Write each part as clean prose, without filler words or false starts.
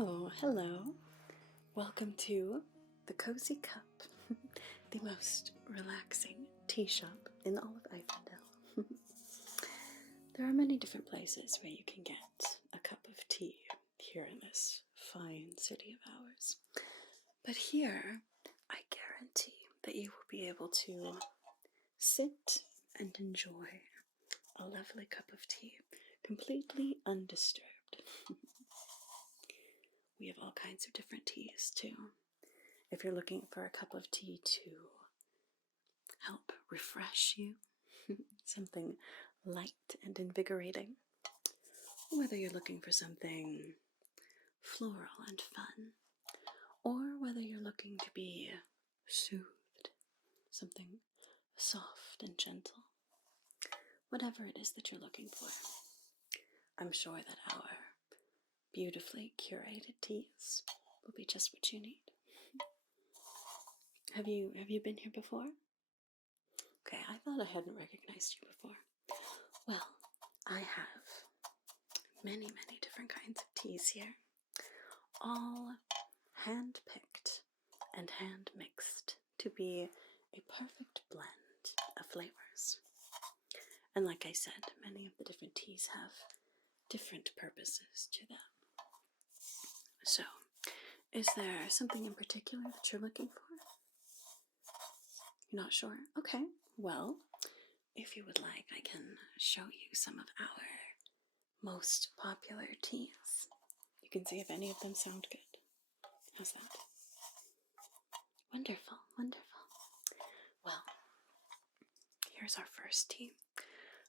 Oh, hello. Welcome to the Cozy Cup, the most relaxing tea shop in all of Ivendell. There are many different places where you can get a cup of tea here in this fine city of ours. But here, I guarantee that you will be able to sit and enjoy a lovely cup of tea, completely undisturbed. We have all kinds of different teas too. If you're looking for a cup of tea to help refresh you, something light and invigorating, whether you're looking for something floral and fun, or whether you're looking to be soothed, something soft and gentle, whatever it is that you're looking for, I'm sure that our beautifully curated teas will be just what you need. Have you been here before? Okay, I thought I hadn't recognized you before. Well, I have many different kinds of teas here, all hand-picked and hand-mixed to be a perfect blend of flavors. And like I said, many of the different teas have different purposes to them. So, is there something in particular that you're looking for? You're not sure? Okay, well, if you would like, I can show you some of our most popular teas. You can see if any of them sound good. How's that? Wonderful, wonderful. Well, here's our first tea.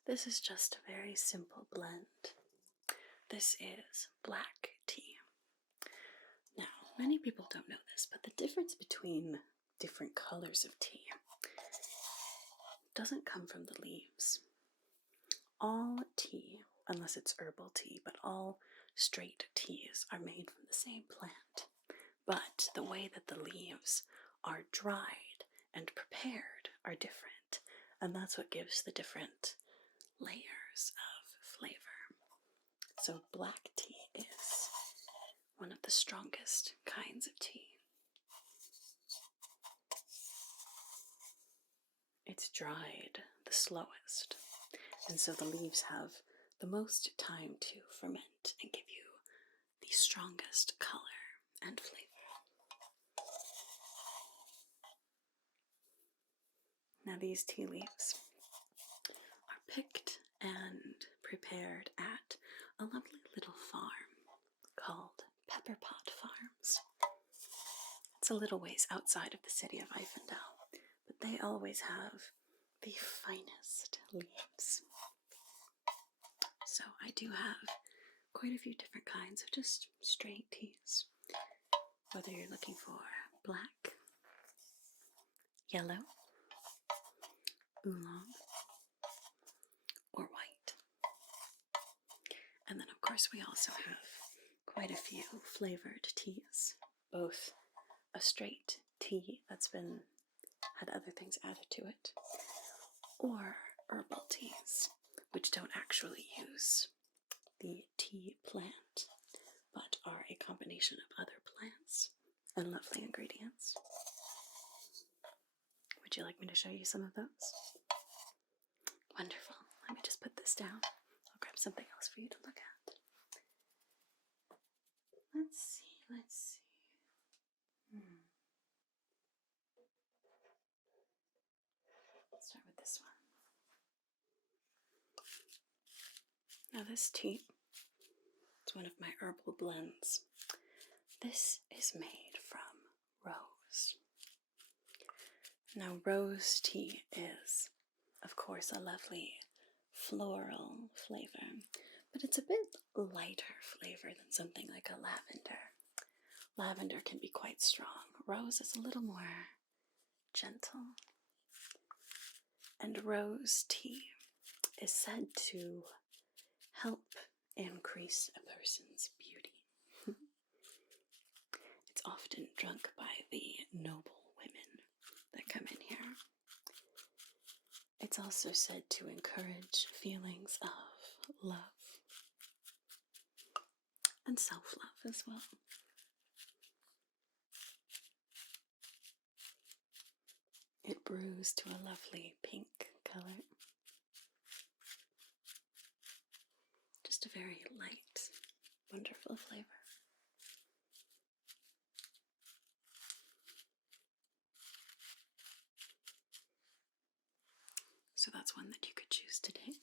This is just a very simple blend. This is black tea. Now, many people don't know this, but the difference between different colors of tea doesn't come from the leaves. All tea, unless it's herbal tea, but all straight teas are made from the same plant. But the way that the leaves are dried and prepared are different, and that's what gives the different layers of flavor. So black tea is one of the strongest kinds of tea. It's dried the slowest, and so the leaves have the most time to ferment and give you the strongest color and flavor. Now these tea leaves are picked and prepared at a lovely little farm called Pepperpot Farms. It's a little ways outside of the city of Ivendell, but they always have the finest leaves. So I do have quite a few different kinds of just straight teas, whether you're looking for black, yellow, oolong, or white. And then of course we also have quite a few flavored teas, both a straight tea that's had other things added to it, or herbal teas, which don't actually use the tea plant, but are a combination of other plants and lovely ingredients. Would you like me to show you some of those? Wonderful. Let me just put this down. I'll grab something else for you to look at. Let's see. Let's start with this one. Now this tea, it's one of my herbal blends. This is made from rose. Now rose tea is, of course, a lovely floral flavor, but it's a bit lighter flavor than something like a lavender. Lavender can be quite strong. Rose is a little more gentle. And rose tea is said to help increase a person's beauty. It's often drunk by the noble women that come in here. It's also said to encourage feelings of love and self-love as well. It brews to a lovely pink color. Just a very light, wonderful flavor. So that's one that you could choose today.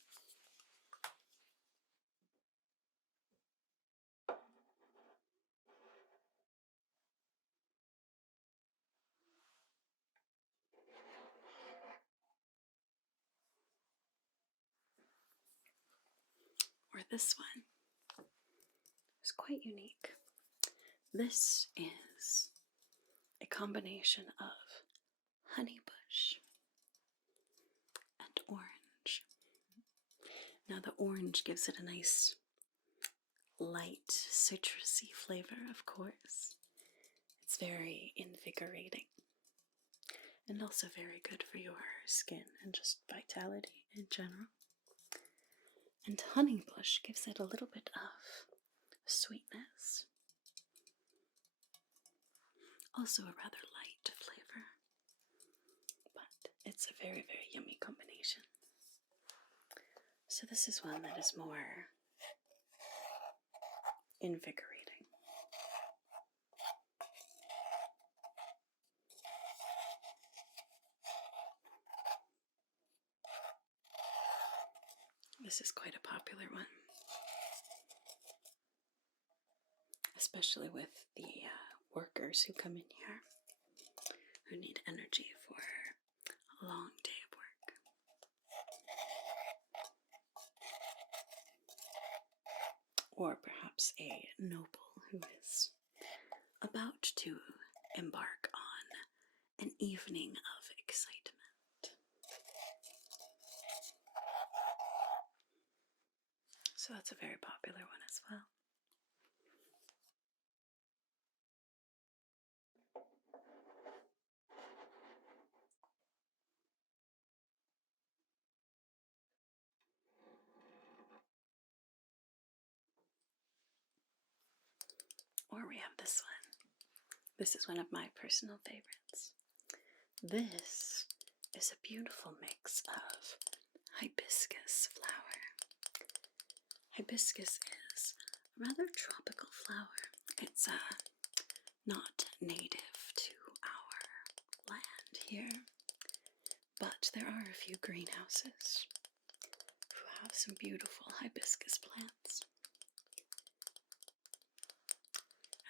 Or this one is quite unique. This is a combination of honeybush and orange. Now the orange gives it a nice light citrusy flavor, of course. It's very invigorating and also very good for your skin and just vitality in general. And honeybush gives it a little bit of sweetness. Also a rather light flavor, but it's a very, very yummy combination. So this is one that is more invigorating. This is quite a popular one, especially with the workers who come in here who need energy for a long day of work. Or perhaps a noble who is about to embark on an evening of excitement. So that's a very popular one as well. Or we have this one. This is one of my personal favorites. This is a beautiful mix of hibiscus flower. Hibiscus is a rather tropical flower. It's not native to our land here, but there are a few greenhouses who have some beautiful hibiscus plants.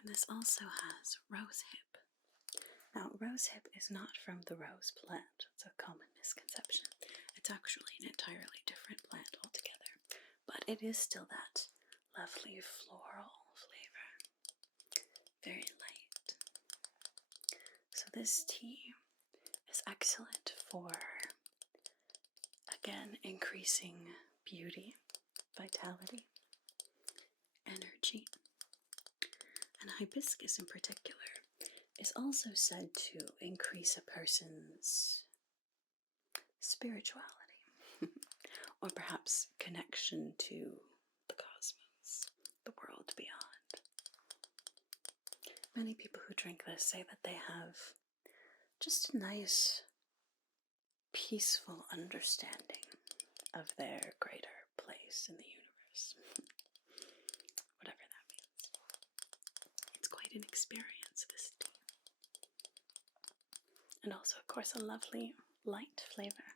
And this also has rosehip. Now, rosehip is not from the rose plant. It's a common misconception. It's actually an entirely different plant altogether, but it is still that lovely floral flavor. Very light. So this tea is excellent for, again, increasing beauty, vitality, energy. And hibiscus in particular is also said to increase a person's spirituality or perhaps connection to the cosmos, the world beyond. Many people who drink this say that they have just a nice, peaceful understanding of their greater place in the universe. Whatever that means. It's quite an experience, this tea. And also, of course, a lovely light flavor.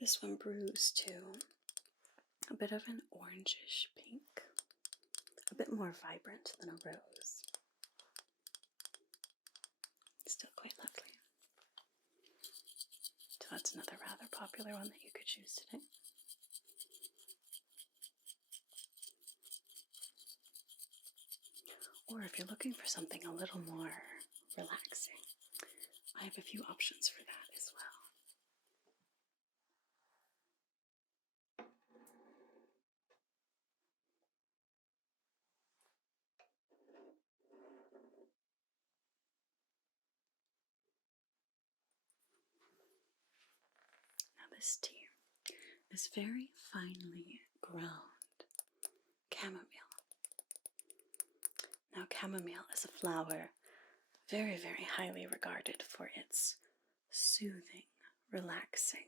This one brews to a bit of an orangish pink, a bit more vibrant than a rose. Still quite lovely. So that's another rather popular one that you could choose today. Or if you're looking for something a little more relaxing, I have a few options for that as well. Now this tea is very finely ground chamomile. Now, chamomile is a flower very, very highly regarded for its soothing, relaxing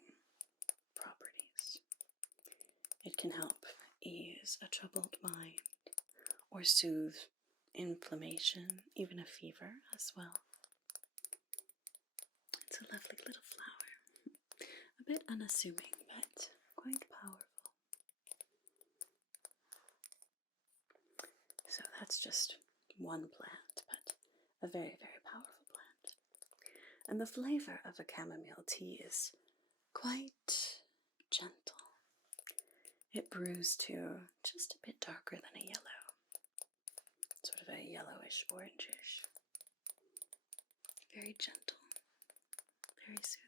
properties. It can help ease a troubled mind or soothe inflammation, even a fever as well. It's a lovely little flower. A bit unassuming, but quite powerful. So that's just one plant, but a very, very powerful plant. And the flavor of a chamomile tea is quite gentle. It brews to just a bit darker than a yellow, sort of a yellowish, orangish. Very gentle, very soothing.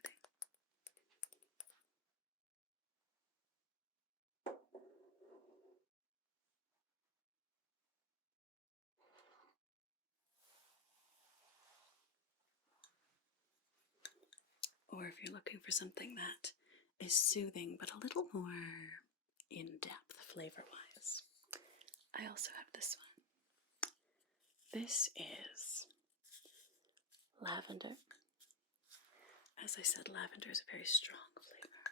Or if you're looking for something that is soothing but a little more in-depth flavor-wise, I also have this one. This is lavender. As I said, lavender is a very strong flavor.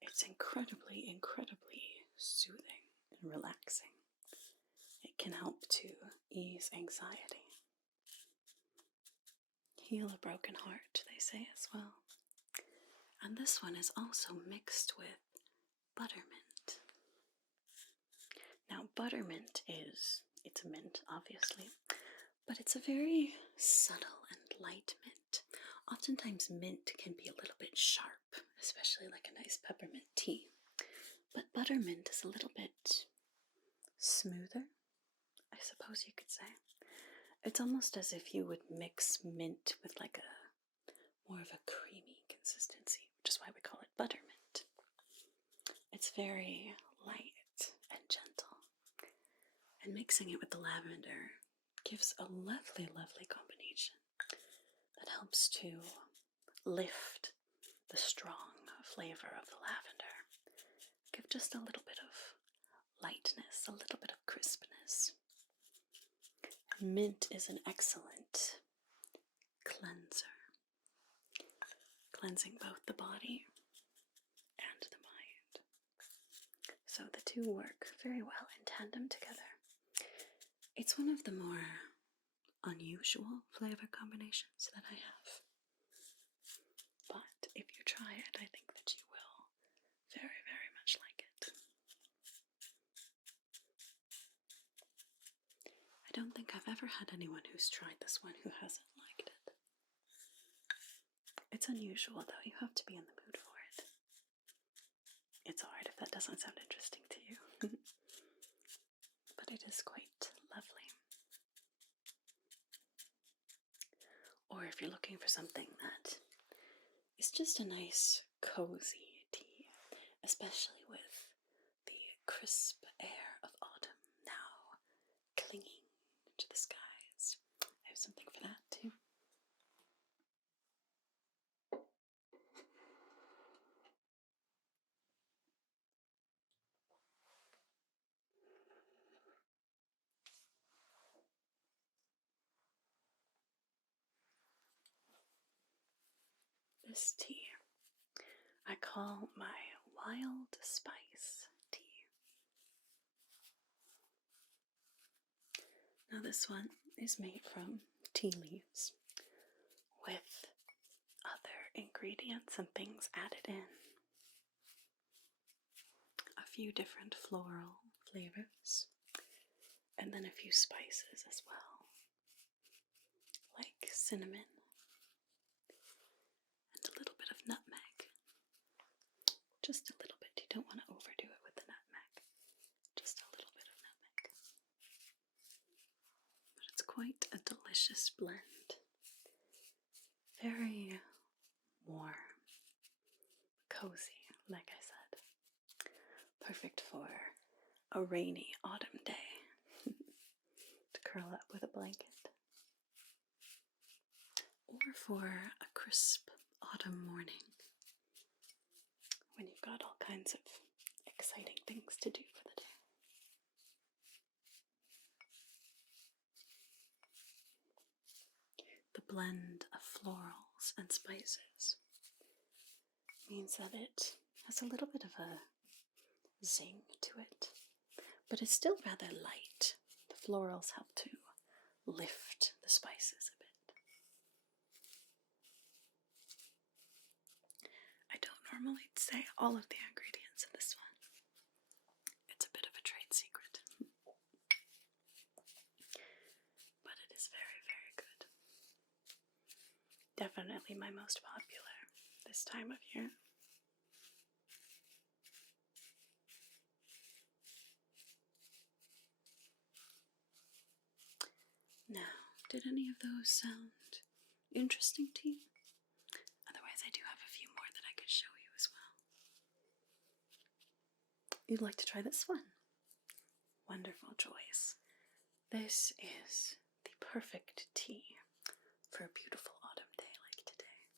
It's incredibly, incredibly soothing and relaxing. It can help to ease anxiety, heal a broken heart, they say as well. And this one is also mixed with buttermint. Now, buttermint it's a mint, obviously, but it's a very subtle and light mint. Oftentimes mint can be a little bit sharp, especially like a nice peppermint tea. But buttermint is a little bit smoother, I suppose you could say. It's almost as if you would mix mint with like more of a creamy consistency, which is why we call it buttermint. It's very light and gentle. And mixing it with the lavender gives a lovely, lovely combination that helps to lift the strong flavor of the lavender. Give just a little bit of lightness, a little bit of crispness. Mint is an excellent cleanser, cleansing both the body and the mind. So the two work very well in tandem together. It's one of the more unusual flavor combinations that I have. But if you try it, I think that you will very, very much like it. I don't think I've ever had anyone who's tried this one who hasn't liked it. It's unusual though, you have to be in the mood for it. It's hard if that doesn't sound interesting to you. But it is quite lovely. Or if you're looking for something that is just a nice, cozy tea, especially with the crisp air of autumn now clinging to the skies, I have something for that too. This tea I call my wild spice tea. Now this one is made from tea leaves with other ingredients and things added in. A few different floral flavors, and then a few spices as well, like cinnamon and a little bit of nutmeg. Just a little bit. You don't want to overdo it with the nutmeg. Just a little bit of nutmeg. But it's quite a delicious blend. Very warm, cozy, like I said. Perfect for a rainy autumn day to curl up with a blanket. Or for a crisp autumn morning when you've got all kinds of exciting things to do for the day. blend of florals and spices. Means that it has a little bit of a zing to it, but it's still rather light. The florals help to lift the spices a bit. I don't normally say all of the ingredients in this one. It's a bit of a trade secret. But it is very, very good. Definitely my most popular this time of year. Now, did any of those sound interesting to you? Otherwise, I do have a few more that I could show you as well. You'd like to try this one? Wonderful choice. This is the perfect tea for a beautiful autumn day like today.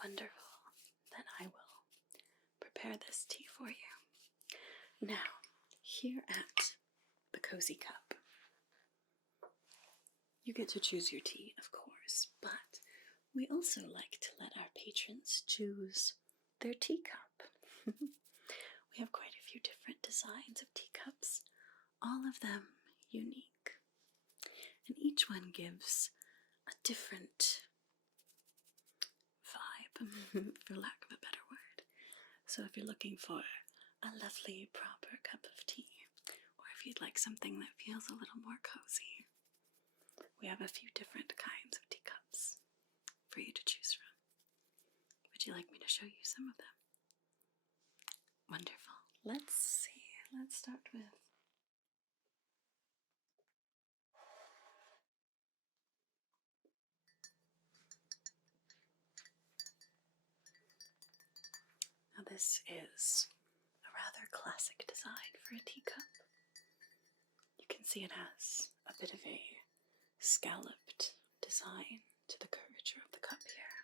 Wonderful. Then I will prepare this tea for you. Now, here at the Cozy Cup, you get to choose your tea, of course, but we also like to let our patrons choose their teacup. We have quite a few different designs of teacups, all of them unique. And each one gives a different vibe, for lack of a better word. So if you're looking for a lovely, proper cup of tea, or if you'd like something that feels a little more cozy, we have a few different kinds of teacups for you to choose from. Would you like me to show you some of them? Wonderful. Let's see. Let's start with now this is a rather classic design for a teacup. You can see it has a bit of a scalloped design to the curvature of the cup here.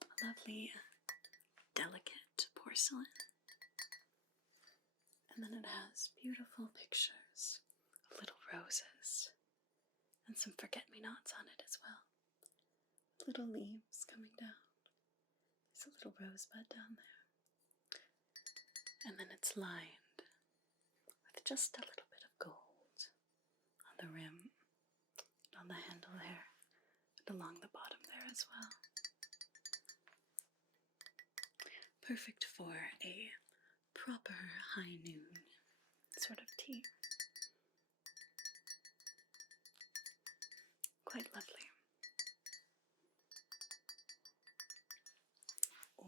A lovely, delicate porcelain. And then it has beautiful pictures of little roses and some forget-me-nots on it as well. Little leaves coming down. There's a little rosebud down there. And then it's lined with just a little bit of gold on the rim, on the handle there, and along the bottom there as well. Perfect for a proper high noon sort of tea. Quite lovely. Or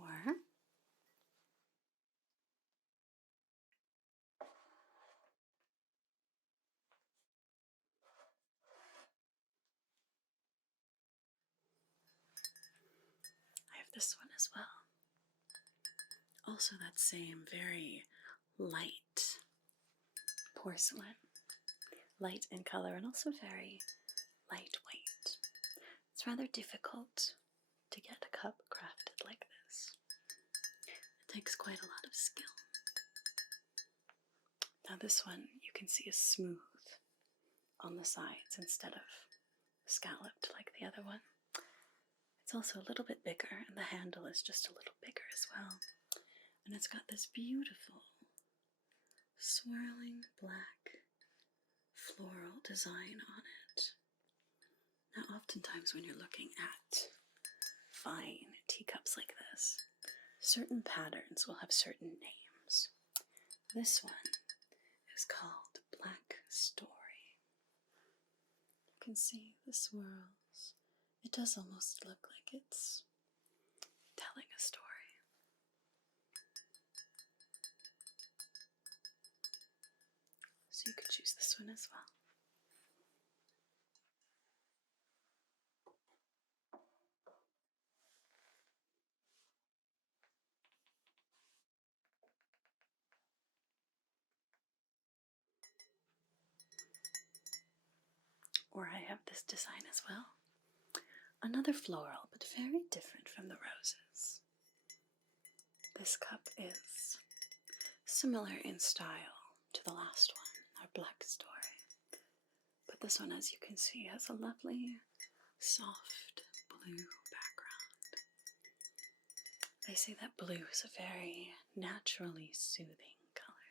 I have this one as well. Also that same very light porcelain. Light in color and also very lightweight. It's rather difficult to get a cup crafted like this. It takes quite a lot of skill. Now this one you can see is smooth on the sides instead of scalloped like the other one. It's also a little bit bigger, and the handle is just a little bigger as well. And it's got this beautiful swirling black floral design on it. Now oftentimes when you're looking at fine teacups like this, certain patterns will have certain names. This one is called Black Story. You can see the swirls. It does almost look like it's telling a story. So you could choose this one as well. Or I have this design as well. Another floral, but very different from the roses. This cup is similar in style to the last one, our Black Story, But this one, as you can see, has a lovely soft blue background. They say that blue is a very naturally soothing color.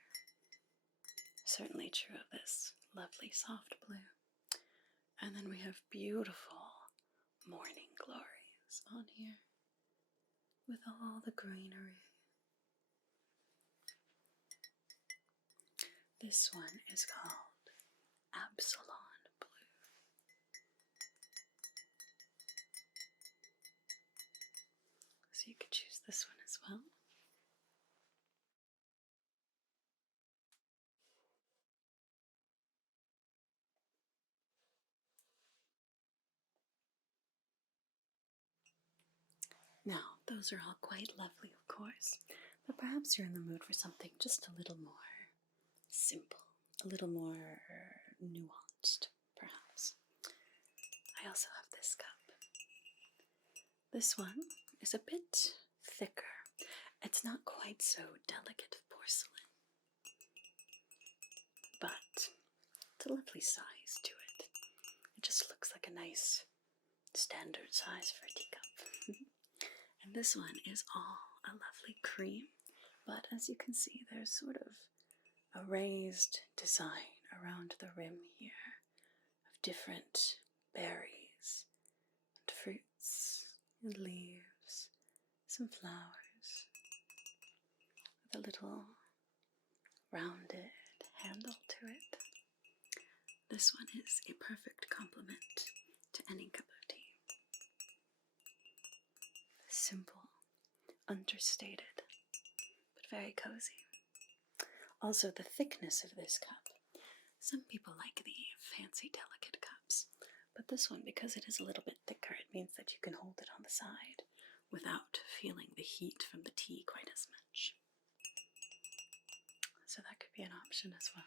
Certainly true of this lovely soft blue. And then we have beautiful morning glories on here with all the greenery. This one is called Absalon Blue. So you could choose this one as well. Now, those are all quite lovely, of course, but perhaps you're in the mood for something just a little more simple, a little more nuanced, perhaps. I also have this cup. This one is a bit thicker. It's not quite so delicate porcelain, but it's a lovely size to it. It just looks like a nice standard size for a teacup. And this one is all a lovely cream, but as you can see, there's sort of a raised design around the rim here of different berries and fruits and leaves, some flowers, with a little rounded handle to it. This one is a perfect complement to any cup of tea. Simple, understated, but very cozy. Also, the thickness of this cup. Some people like the fancy, delicate cups, but this one, because it is a little bit thicker, it means that you can hold it on the side without feeling the heat from the tea quite as much. So that could be an option as well.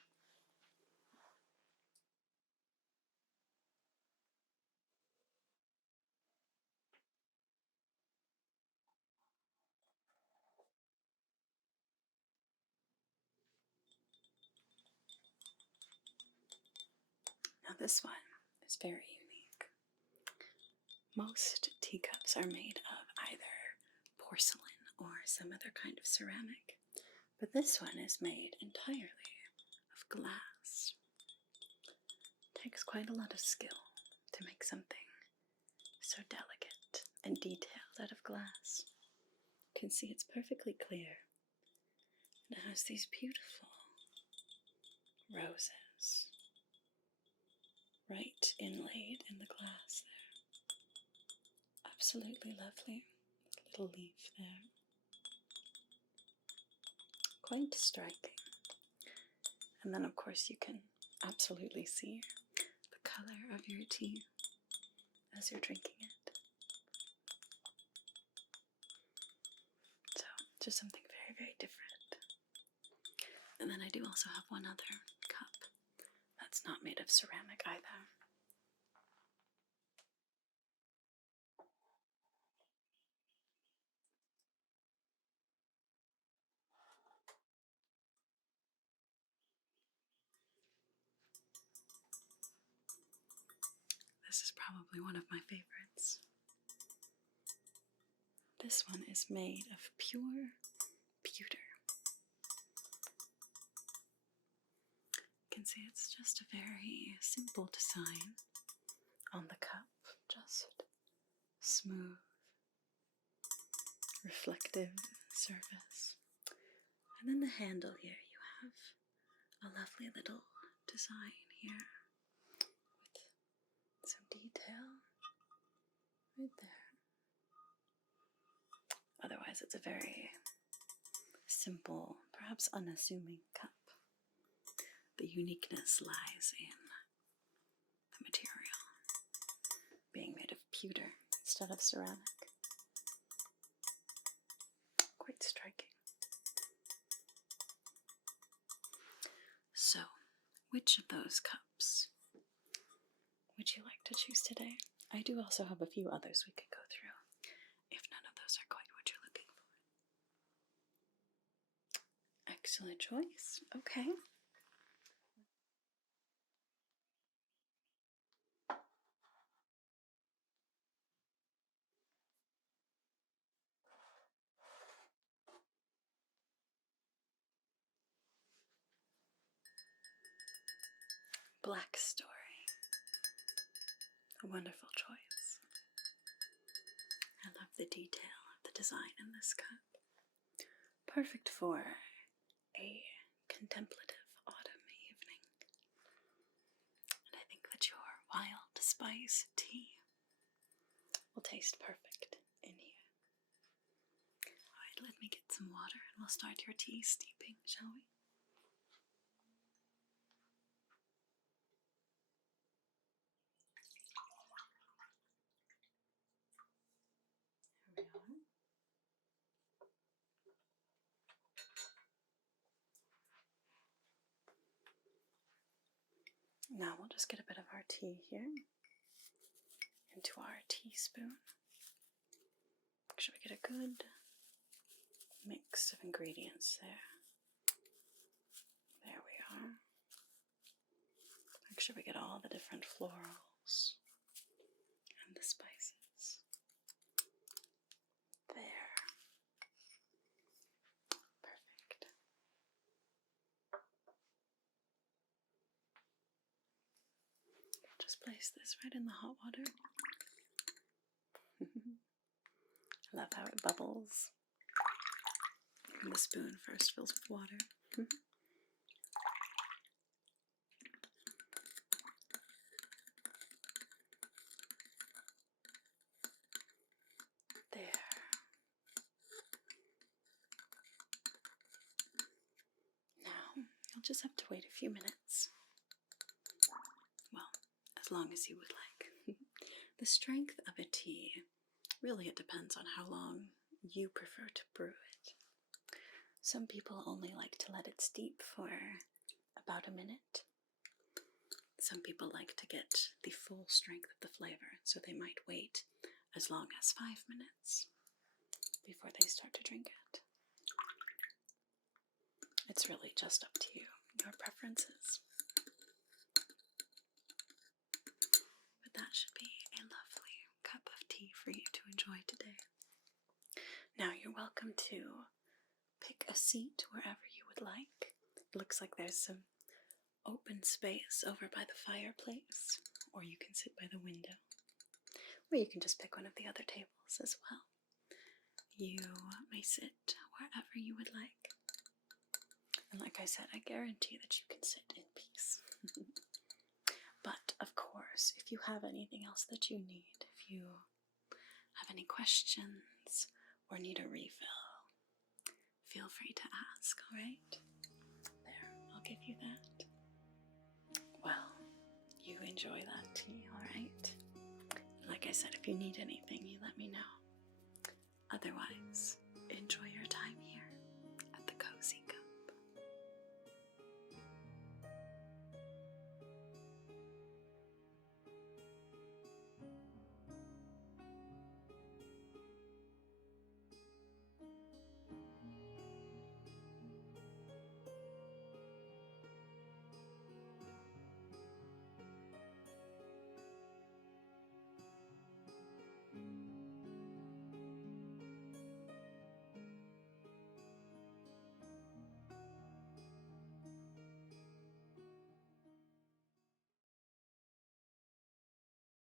Now this one is very unique. Most teacups are made of either porcelain or some other kind of ceramic, but this one is made entirely of glass. It takes quite a lot of skill to make something so delicate and detailed out of glass. You can see it's perfectly clear. It has these beautiful roses right inlaid in the glass there. Absolutely lovely. Little leaf there. Quite striking. And then of course you can absolutely see the color of your tea as you're drinking it. So, just something very, very different. And then I do also have one other cup that's not made of ceramic either. This is probably one of my favorites. This one is made of pure pewter. You can see it's just a very simple design on the cup, just smooth, reflective surface. And then the handle here, you have a lovely little design here with some detail right there. Otherwise, it's a very simple, perhaps unassuming cup. The uniqueness lies in the material, being made of pewter instead of ceramic. Quite striking. So, which of those cups would you like to choose today? I do also have a few others we could go through, if none of those are quite what you're looking for. Excellent choice. Okay. Black Story. A wonderful choice. I love the detail of the design in this cup. Perfect for a contemplative autumn evening. And I think that your wild spice tea will taste perfect in here. Alright, let me get some water and we'll start your tea steeping, shall we? Here we are. Now we'll just get a bit of our tea here into our teaspoon. Make sure we get a good mix of ingredients there. There we are. Make sure we get all the different florals and the spices. There. Perfect. Just place this right in the hot water. I love how it bubbles. And the spoon first fills with water. There. Now, you'll just have to wait a few minutes. Well, as long as you would like. The strength of a tea, really it depends on how long you prefer to brew it. Some people only like to let it steep for about a minute. Some people like to get the full strength of the flavor, so they might wait as long as 5 minutes before they start to drink it. It's really just up to you, your preferences. But that should be a lovely cup of tea for you to enjoy today. Now you're welcome to pick a seat wherever you would like. It looks like there's some open space over by the fireplace, or you can sit by the window, or you can just pick one of the other tables as well. You may sit wherever you would like. And like I said, I guarantee that you can sit in peace. But of course, if you have anything else that you need, if you have any questions or need a refill, feel free to ask, alright? There, I'll give you that. Well, you enjoy that tea, alright? Like I said, if you need anything, you let me know. Otherwise, enjoy your time here.